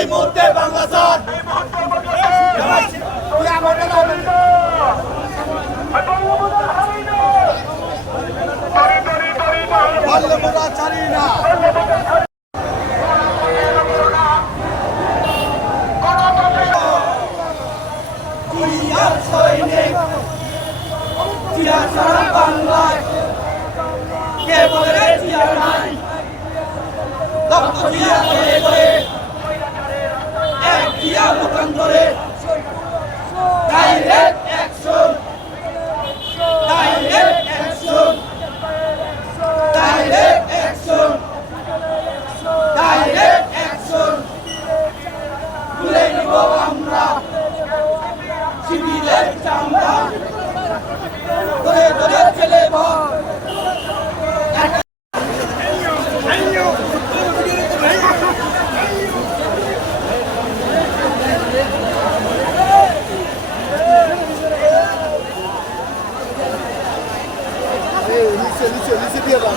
এই মুহূর্তে বাংলা স্যার ছাড়ি না বাংলায় কে বলে জিয়া নাই লক্ষ জিয়া করে করে এক জিয়া মতন ধরে direct action direct action direct action direct action তুলে নিব আমরা শিবিরের চামড়া ধরে ধরে চলে নিচে দিয়ে দাও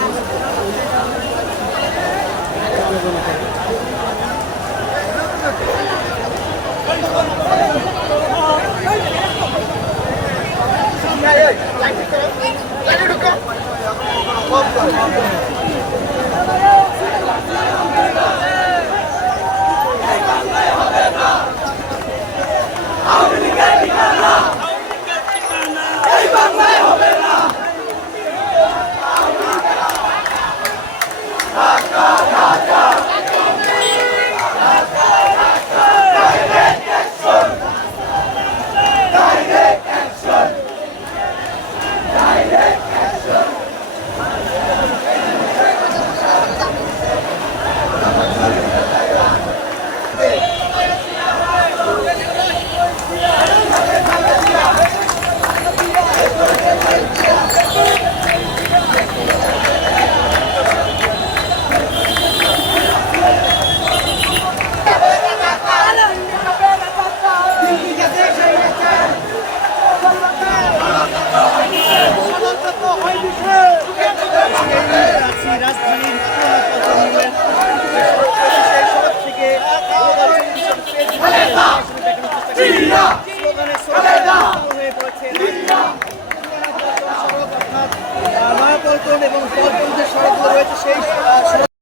Hey,